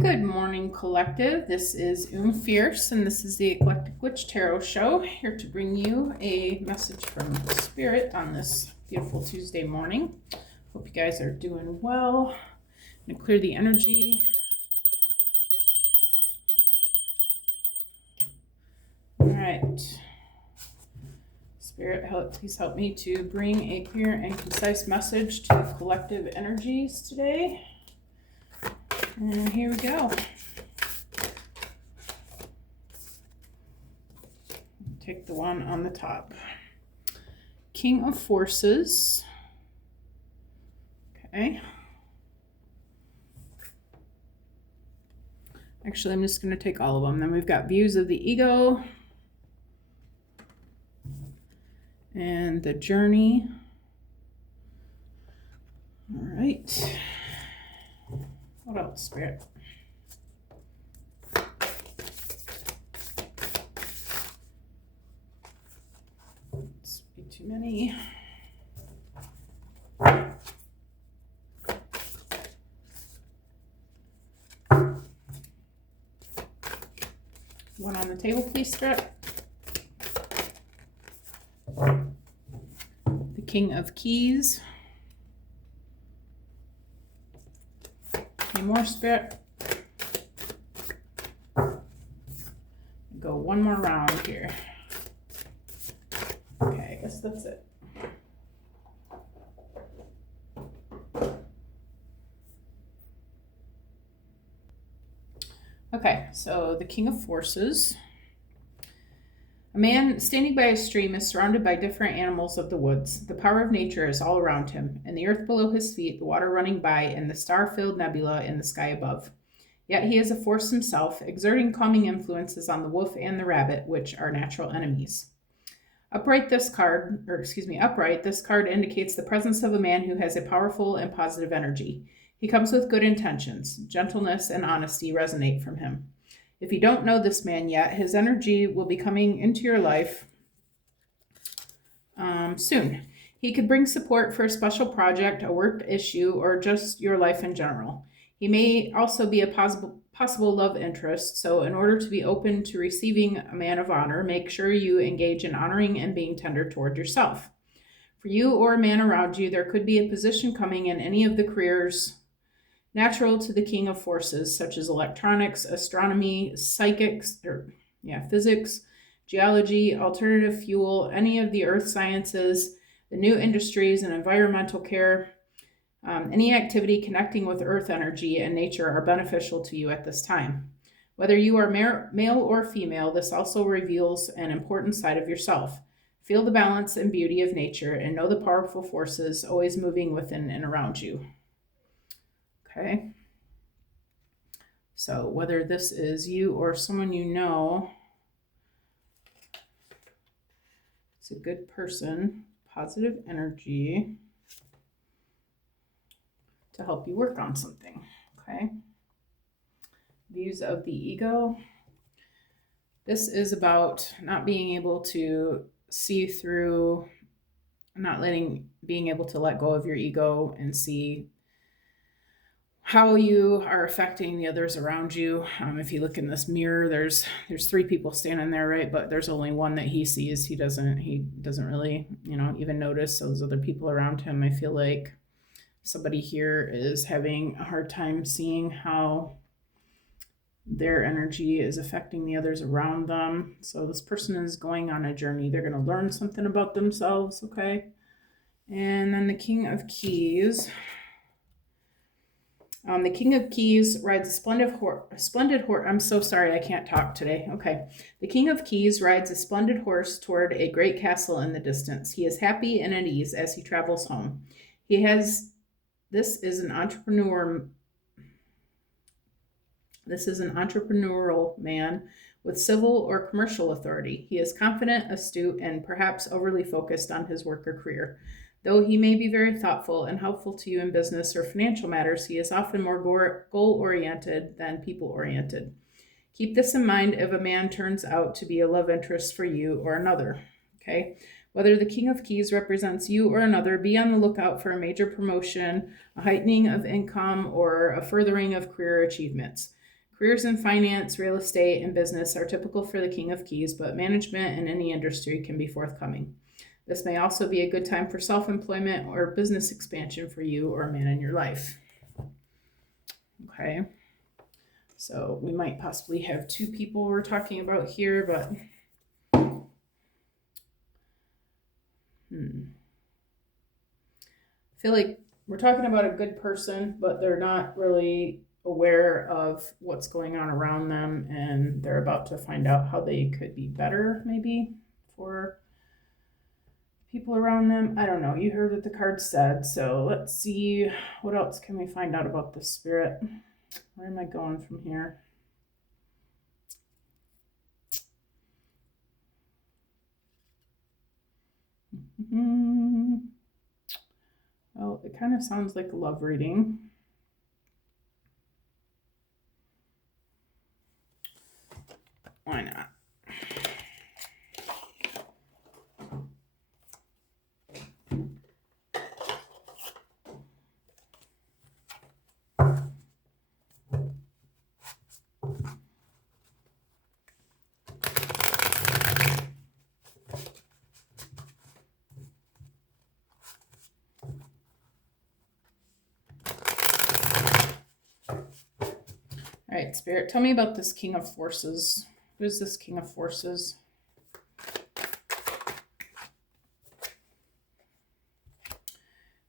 Good morning, collective. This is Fierce, and this is the Eclectic Witch Tarot Show, here to bring you a message from Spirit on this beautiful Tuesday morning. Hope you guys are doing well. I'm going to clear the energy. All right. Spirit, please help me to bring a clear and concise message to collective energies today. And here we go. Take the one on the top. King of Forces. Okay. Actually, I'm just going to take all of them. Then we've got Views of the Ego. And the Journey. All right. What else, Spirit? It's be too many. One on the table, please, Spirit. The King of Keys. Any more, Spirit? Go one more round here. Okay, I guess that's it. Okay, so the King of Forces. A man standing by a stream is surrounded by different animals of the woods. The power of nature is all around him, and the earth below his feet, the water running by, and the star-filled nebula in the sky above. Yet he is a force himself, exerting calming influences on the wolf and the rabbit, which are natural enemies. Upright, this card indicates the presence of a man who has a powerful and positive energy. He comes with good intentions. Gentleness and honesty resonate from him. If you don't know this man yet, his energy will be coming into your life soon. He could bring support for a special project, a work issue, or just your life in general. He may also be a possible love interest, so in order to be open to receiving a man of honor, make sure you engage in honoring and being tender toward yourself. For you or a man around you, there could be a position coming in any of the careers natural to the King of Forces, such as electronics, astronomy, physics, geology, alternative fuel, any of the earth sciences, the new industries and environmental care. Any activity connecting with earth energy and nature are beneficial to you at this time. Whether you are male or female, this also reveals an important side of yourself. Feel the balance and beauty of nature and know the powerful forces always moving within and around you. Okay. So whether this is you or someone you know, it's a good person, positive energy to help you work on something. Okay. Views of the Ego. This is about not being able to see through, being able to let go of your ego and see how you are affecting the others around you. If you look in this mirror, there's three people standing there, right? But there's only one that he sees. He doesn't really, even notice those other people around him. I feel like somebody here is having a hard time seeing how their energy is affecting the others around them. So this person is going on a journey. They're going to learn something about themselves, okay? And then the King of Keys. The King of Keys rides a splendid horse. I'm so sorry, I can't talk today. Okay. The King of Keys rides a splendid horse toward a great castle in the distance. He is happy and at ease as he travels home. This is an entrepreneurial man with civil or commercial authority. He is confident, astute, and perhaps overly focused on his work or career. Though he may be very thoughtful and helpful to you in business or financial matters, he is often more goal-oriented than people-oriented. Keep this in mind if a man turns out to be a love interest for you or another. Okay? Whether the King of Keys represents you or another, be on the lookout for a major promotion, a heightening of income, or a furthering of career achievements. Careers in finance, real estate, and business are typical for the King of Keys, but management in any industry can be forthcoming. This may also be a good time for self-employment or business expansion for you or a man in your life. Okay. So we might possibly have two people we're talking about here, but I feel like we're talking about a good person, but they're not really aware of what's going on around them, and they're about to find out how they could be better, maybe, for people around them. I don't know. You heard what the card said, so let's see what else can we find out about the spirit. Where am I going from here? Well, it kind of sounds like a love reading. Why not? All right, Spirit, tell me about this King of Forces. Who is this King of Forces?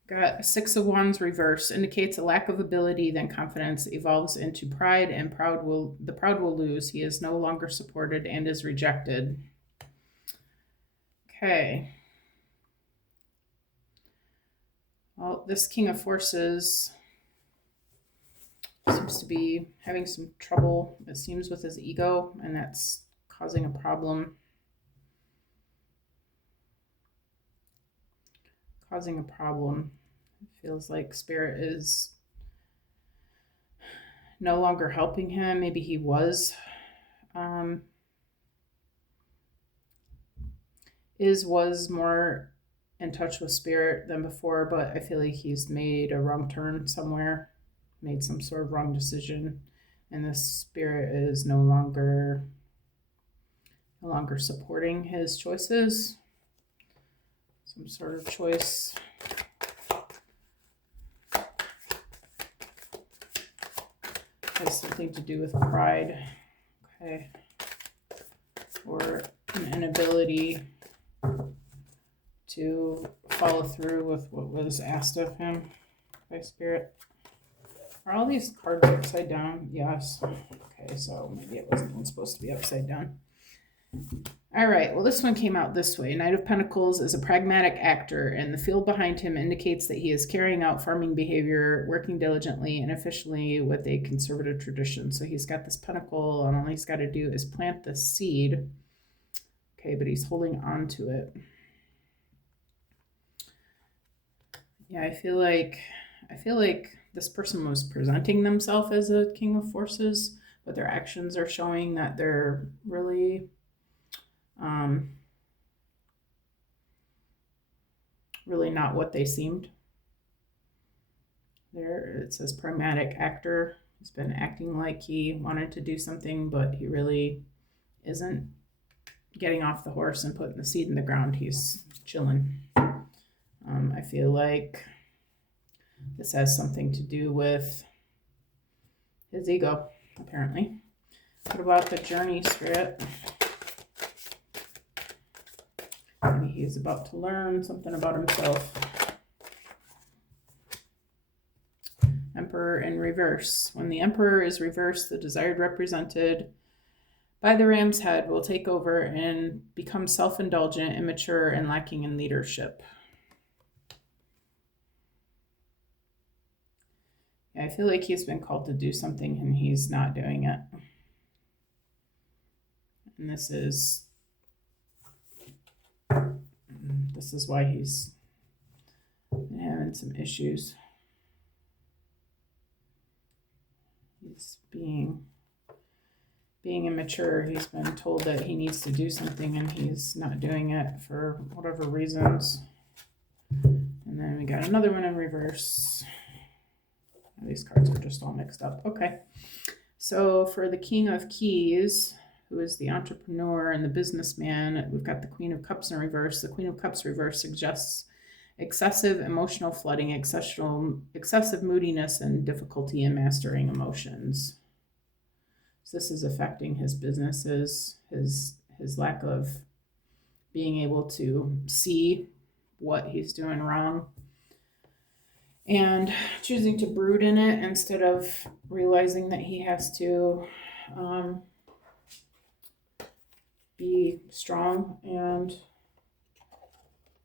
Got a Six of Wands reverse, indicates a lack of ability, then confidence evolves into pride, and the proud will lose. He is no longer supported and is rejected. Okay. Well, this King of Forces seems to be having some trouble, it seems, with his ego, and that's causing a problem. It feels like Spirit is no longer helping him. Maybe he was more in touch with Spirit than before, but I feel like he's made a wrong turn somewhere, made some sort of wrong decision, and this Spirit is no longer supporting his choices. Some sort of choice. Has something to do with pride. Okay. Or an inability to follow through with what was asked of him by Spirit. Are all these cards upside down? Yes. Okay, so maybe it wasn't even supposed to be upside down. All right, well, this one came out this way. Knight of Pentacles is a pragmatic actor, and the field behind him indicates that he is carrying out farming behavior, working diligently and efficiently with a conservative tradition. So he's got this pentacle, and all he's got to do is plant the seed. Okay, but he's holding on to it. Yeah, I feel like this person was presenting themselves as a King of Forces, but their actions are showing that they're really really not what they seemed. There it says pragmatic actor. He's been acting like he wanted to do something, but he really isn't getting off the horse and putting the seed in the ground. He's chilling. I feel like this has something to do with his ego, apparently. What about the journey, Spirit? Maybe he's about to learn something about himself. Emperor in reverse. When the Emperor is reversed, the desired represented by the ram's head will take over and become self-indulgent, immature, and lacking in leadership. I feel like he's been called to do something and he's not doing it. And this is why he's having some issues. He's being immature. He's been told that he needs to do something and he's not doing it for whatever reasons. And then we got another one in reverse. These cards are just all mixed up. Okay. So for the King of Keys, who is the entrepreneur and the businessman, we've got the Queen of Cups in reverse. The Queen of Cups reverse suggests excessive emotional flooding, excessive moodiness, and difficulty in mastering emotions. So this is affecting his businesses, his lack of being able to see what he's doing wrong, and choosing to brood in it instead of realizing that he has to be strong and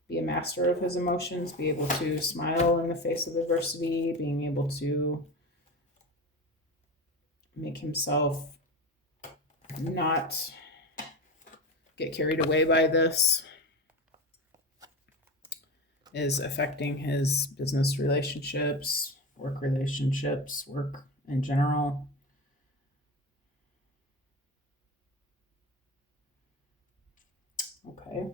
be a master of his emotions, be able to smile in the face of adversity, being able to make himself not get carried away by this, is affecting his business relationships, work in general. Okay.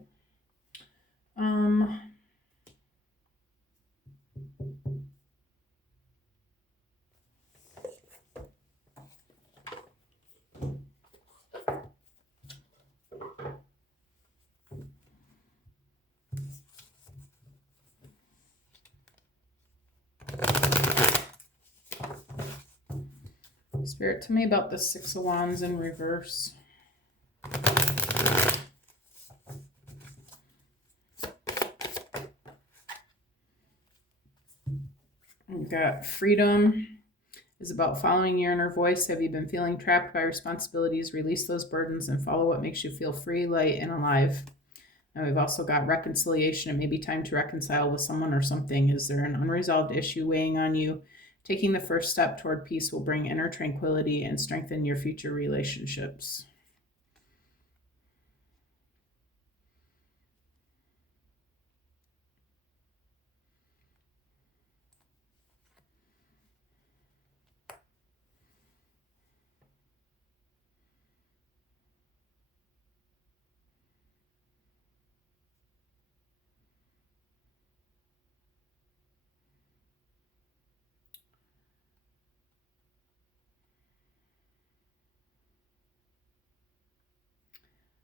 Spirit, tell me about the Six of Wands in reverse. We've got freedom is about following your inner voice. Have you been feeling trapped by responsibilities? Release those burdens and follow what makes you feel free, light, and alive. And we've also got reconciliation. It may be time to reconcile with someone or something. Is there an unresolved issue weighing on you? Taking the first step toward peace will bring inner tranquility and strengthen your future relationships.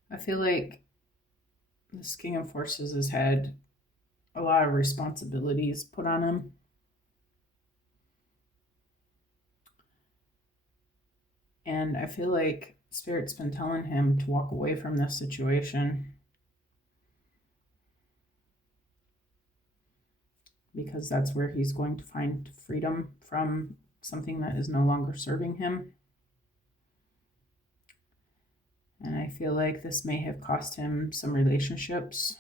I feel like this King of Forces has had a lot of responsibilities put on him. And I feel like Spirit's been telling him to walk away from this situation because that's where he's going to find freedom from something that is no longer serving him. And I feel like this may have cost him some relationships.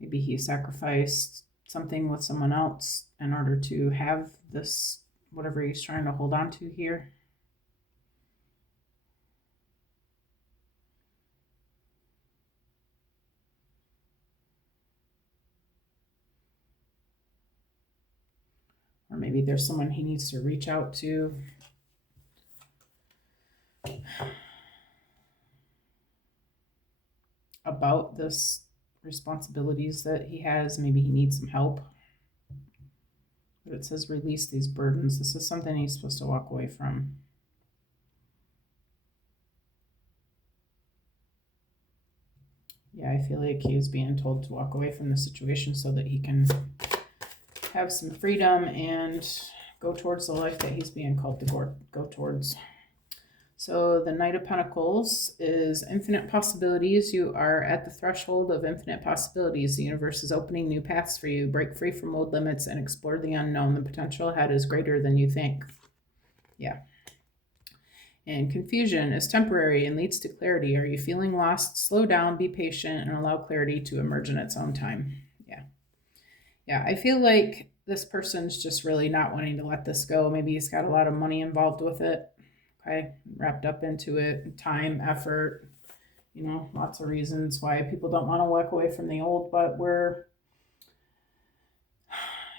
Maybe he sacrificed something with someone else in order to have this, whatever he's trying to hold on to here. Or maybe there's someone he needs to reach out to. About this responsibilities that he has. Maybe he needs some help. But it says release these burdens. This is something he's supposed to walk away from. Yeah, I feel like he's being told to walk away from the situation so that he can have some freedom and go towards the life that he's being called to go towards. So the Knight of Pentacles is infinite possibilities. You are at the threshold of infinite possibilities. The universe is opening new paths for you. Break free from old limits and explore the unknown. The potential ahead is greater than you think. Yeah. And confusion is temporary and leads to clarity. Are you feeling lost? Slow down, be patient, and allow clarity to emerge in its own time. Yeah. Yeah, I feel like this person's just really not wanting to let this go. Maybe he's got a lot of money involved with it. Okay, wrapped up into it, time, effort, lots of reasons why people don't want to walk away from the old, but we're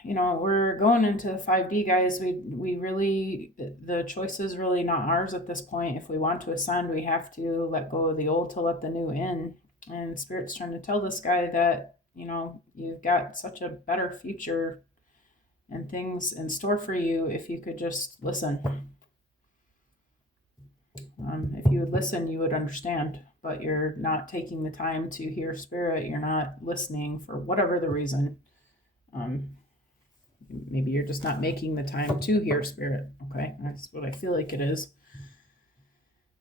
going into 5D, guys. We really, the choice is really not ours at this point. If we want to ascend, we have to let go of the old to let the new in. And Spirit's trying to tell this guy that, you've got such a better future and things in store for you if you could just listen. If you would listen, you would understand, but you're not taking the time to hear Spirit. You're not listening for whatever the reason. Maybe you're just not making the time to hear Spirit. Okay, that's what I feel like it is.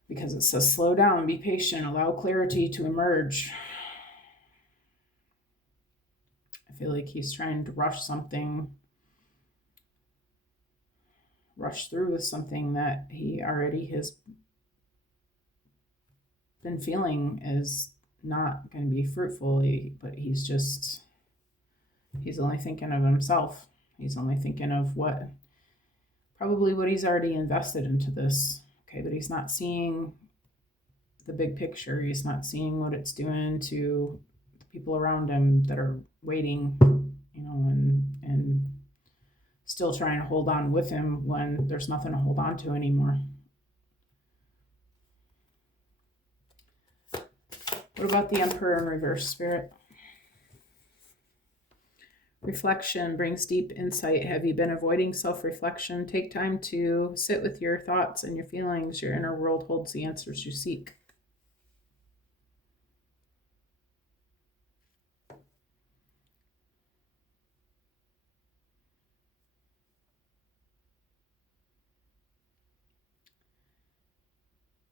Because it says, slow down, be patient, allow clarity to emerge. I feel like he's trying to rush through with something that he already has been feeling is not going to be fruitful, but he's only thinking of himself. He's only thinking of probably what he's already invested into this. Okay, but he's not seeing the big picture. He's not seeing what it's doing to the people around him that are waiting, and still trying to hold on with him when there's nothing to hold on to anymore. What about the Emperor in reverse, Spirit? Reflection brings deep insight. Have you been avoiding self-reflection? Take time to sit with your thoughts and your feelings. Your inner world holds the answers you seek.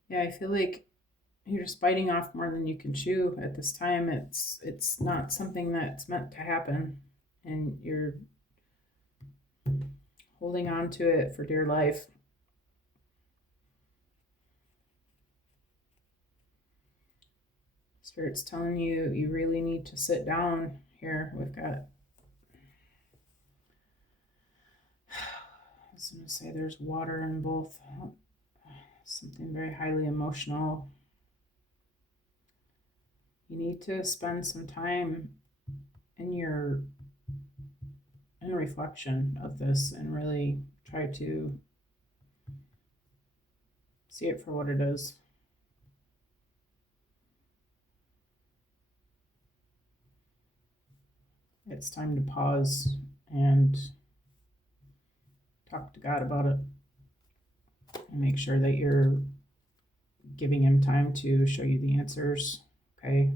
Yeah, I feel like you're just biting off more than you can chew at this time. It's not something that's meant to happen, and you're holding on to it for dear life. Spirit's telling you you really need to sit down here. We've got, I was going to say there's water in both. Something very highly emotional. You need to spend some time in reflection of this and really try to see it for what it is. It's time to pause and talk to God about it and make sure that you're giving him time to show you the answers. Okay.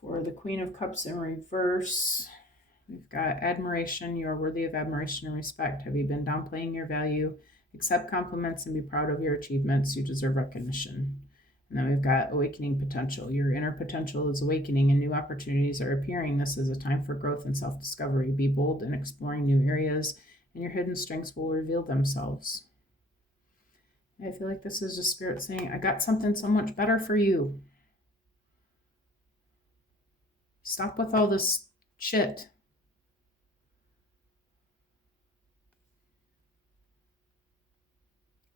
For the Queen of Cups in reverse, we've got admiration. You are worthy of admiration and respect. Have you been downplaying your value? Accept compliments and be proud of your achievements. You deserve recognition. And then we've got awakening potential. Your inner potential is awakening and new opportunities are appearing. This is a time for growth and self-discovery. Be bold in exploring new areas, and your hidden strengths will reveal themselves. I feel like this is just Spirit saying, I got something so much better for you. Stop with all this shit.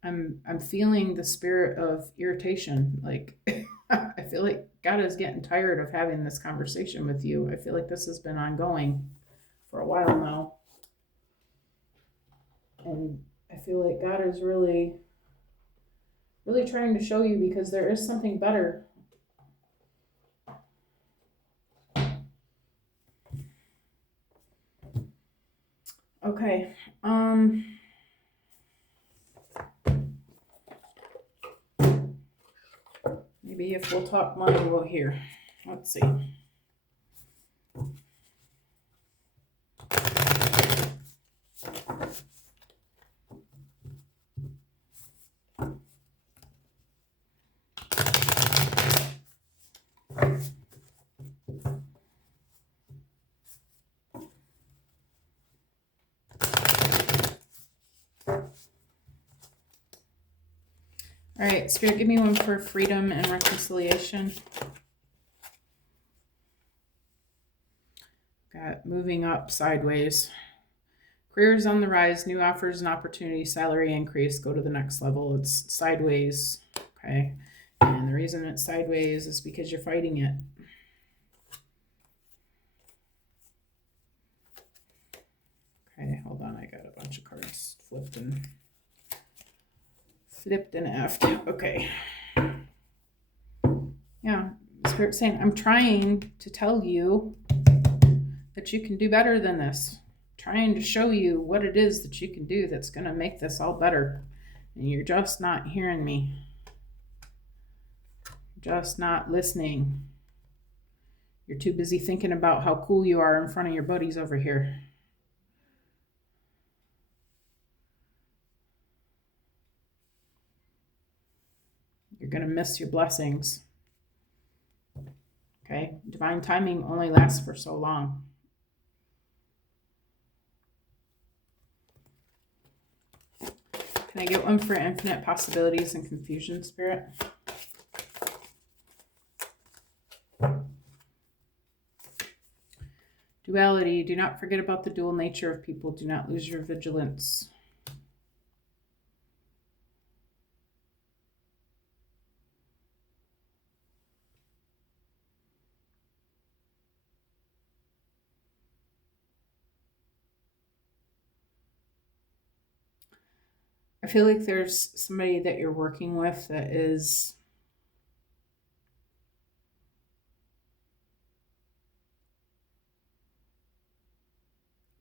I'm feeling the spirit of irritation. Like I feel like God is getting tired of having this conversation with you. I feel like this has been ongoing for a while now. And I feel like God is really, really trying to show you, because there is something better. Okay. Maybe if we'll talk money, we'll hear. Let's see. All right, Spirit, give me one for freedom and reconciliation. Got moving up sideways. Careers on the rise, new offers and opportunities, salary increase, go to the next level. It's sideways, okay? And the reason it's sideways is because you're fighting it. Okay, hold on, I got a bunch of cards flipped and effed. Okay. Yeah, Spirit saying, I'm trying to tell you that you can do better than this. Trying to show you what it is that you can do that's going to make this all better. And you're just not hearing me. Just not listening. You're too busy thinking about how cool you are in front of your buddies over here. You're going to miss your blessings. Okay? Divine timing only lasts for so long. Can I get one for infinite possibilities and confusion, Spirit? Duality. Do not forget about the dual nature of people. Do not lose your vigilance. I feel like there's somebody that you're working with that is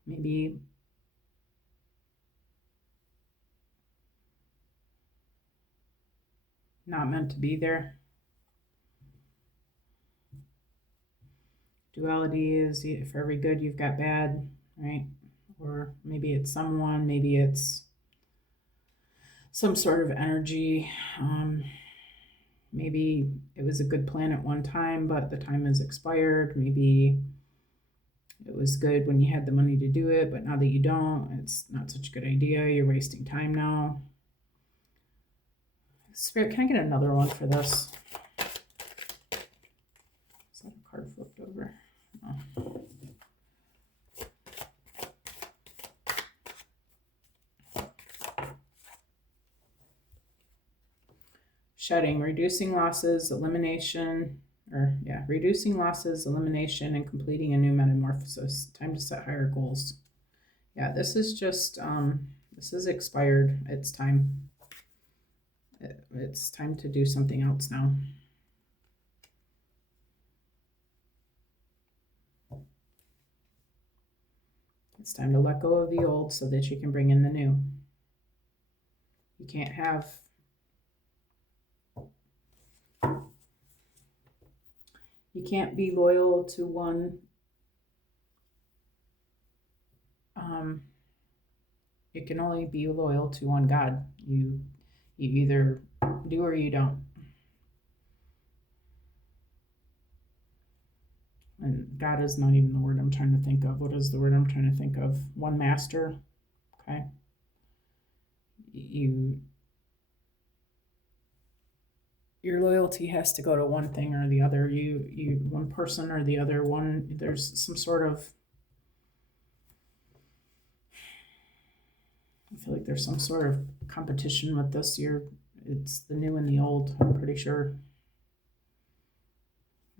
maybe not meant to be there. Duality is for every good you've got bad, right? Or maybe it's someone, maybe it's some sort of energy. Maybe it was a good plan at one time, but the time has expired. Maybe it was good when you had the money to do it, but now that you don't, it's not such a good idea. You're wasting time now. Spirit, can I get another one for this? Is that a card flipped over? No. Shedding, reducing losses, elimination, reducing losses, elimination, and completing a new metamorphosis. Time to set higher goals. Yeah, this is just, this is expired. It's time. It's time to do something else now. It's time to let go of the old so that you can bring in the new. You can't have you can't be loyal to one you can only be loyal to one God. You either do or you don't. And God is not even the word I'm trying to think of. What is the word I'm trying to think of? One master. Okay. Your loyalty has to go to one thing or the other. You one person or the other one. There's some sort of, I feel like there's some sort of competition with this year. It's the new and the old, I'm pretty sure.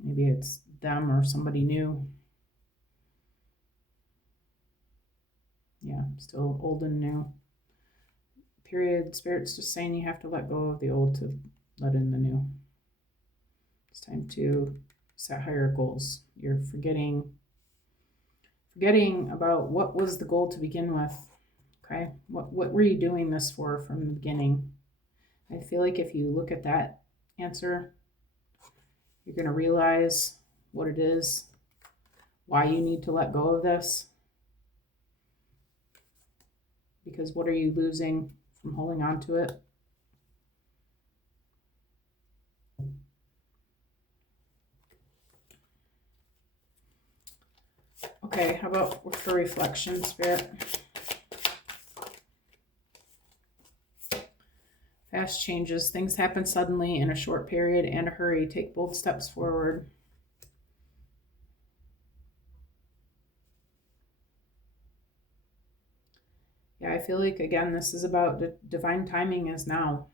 Maybe it's them or somebody new. Yeah, still old and new. Period. Spirit's just saying you have to let go of the old to let in the new. It's time to set higher goals. You're forgetting about what was the goal to begin with. Okay, what were you doing this for from the beginning? I feel like if you look at that answer, you're going to realize what it is, why you need to let go of this. Because what are you losing from holding on to it? Okay, how about for reflection, Spirit? Fast changes. Things happen suddenly in a short period and a hurry. Take bold steps forward. Yeah, I feel like, again, this is about divine timing is now.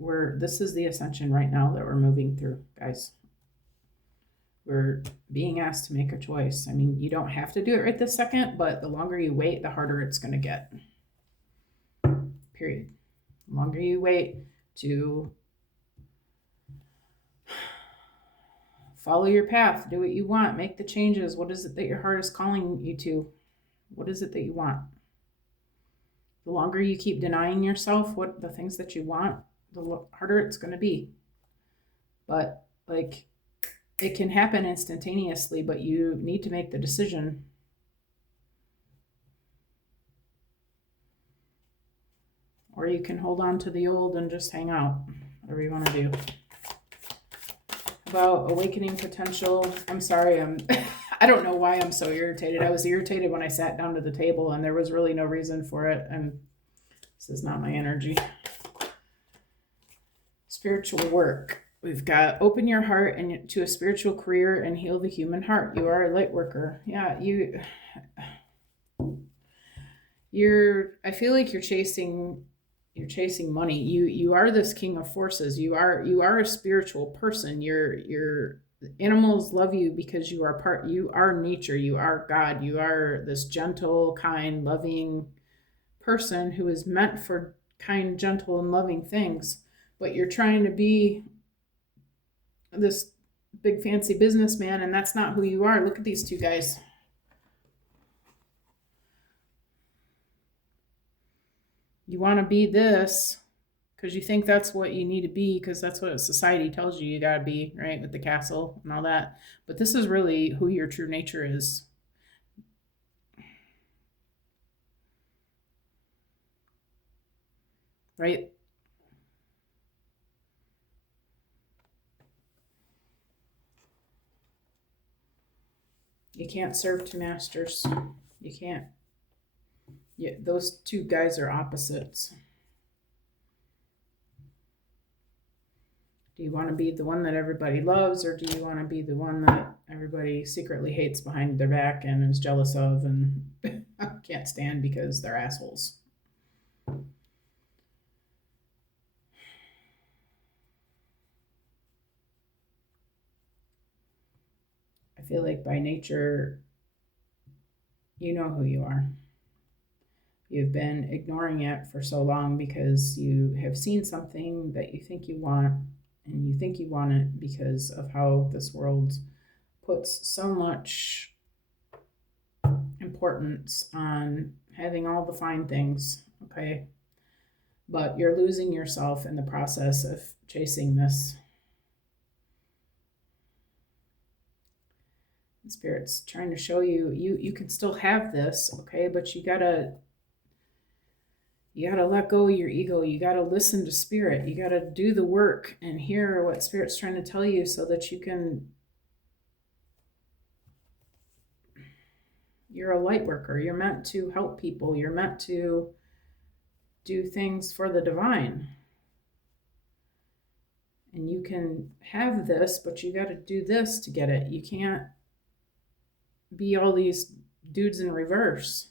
This is the ascension right now that we're moving through, guys. We're being asked to make a choice. I mean, you don't have to do it right this second, but the longer you wait, the harder it's going to get. Period. The longer you wait to Follow your path. Do what you want. Make the changes. What is it that your heart is calling you to? What is it that you want? The longer you keep denying yourself what the things that you want, the harder it's going to be. But like, it can happen instantaneously, but you need to make the decision. Or you can hold on to the old and just hang out, whatever you want to do. About awakening potential. I'm sorry, I don't know why I'm so irritated. I was irritated when I sat down to the table and there was really no reason for it. And this is not my energy. Spiritual work. We've got open your heart and to a spiritual career and heal the human heart. You are a light worker. Yeah, I feel like you're chasing money. You are this king of forces. You are a spiritual person. Your animals love you because you are nature. You are God. You are this gentle, kind, loving person who is meant for kind, gentle, and loving things. But you're trying to be this big fancy businessman, and that's not who you are. Look at these two guys. You want to be this because you think that's what you need to be, because that's what society tells you got to be, right? With the castle and all that. But this is really who your true nature is. Right? You can't serve two masters. You can't. Yeah, those two guys are opposites. Do you want to be the one that everybody loves, or do you want to be the one that everybody secretly hates behind their back and is jealous of and can't stand because they're assholes? I feel like by nature, you know who you are. You've been ignoring it for so long because you have seen something that you think you want, and you think you want it because of how this world puts so much importance on having all the fine things, okay? But you're losing yourself in the process of chasing this. The Spirit's trying to show you, you can still have this, okay? But you gotta let go of your ego. You gotta listen to Spirit. You gotta do the work and hear what Spirit's trying to tell you so that you can. You're a light worker. You're meant to help people. You're meant to do things for the divine. And you can have this, but you got to do this to get it. You can't be all these dudes in reverse.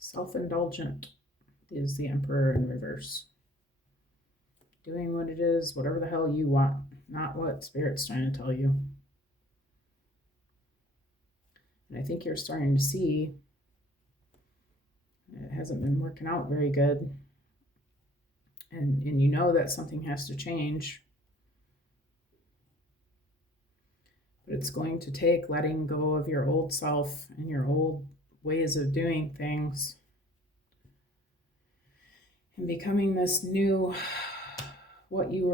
Self-indulgent is the Emperor in reverse. Doing what it is, whatever the hell you want, not what Spirit's trying to tell you. And I think you're starting to see it hasn't been working out very good. And you know that something has to change. But it's going to take letting go of your old self and your old ways of doing things and becoming this new, what you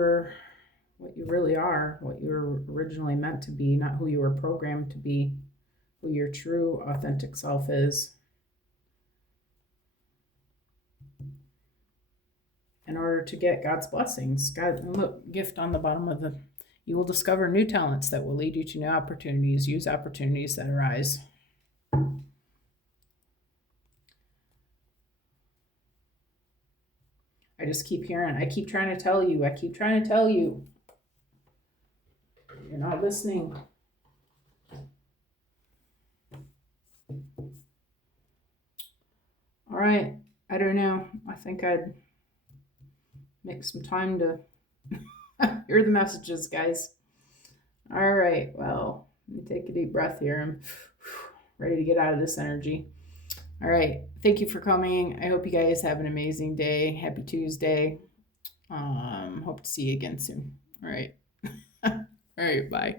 really are, what you were originally meant to be, not who you were programmed to be, who your true authentic self is. In order to get God's blessings. God, look, gift on the bottom of the, you will discover new talents that will lead you to new opportunities. Use opportunities that arise. I just keep hearing, I keep trying to tell you. You're not listening. All right. I don't know. I think I'd make some time to hear the messages, guys. All right. Well, let me take a deep breath here. ready to get out of this energy. All right. Thank you for coming. I hope you guys have an amazing day. Happy Tuesday. Hope to see you again soon. All right. All right. Bye.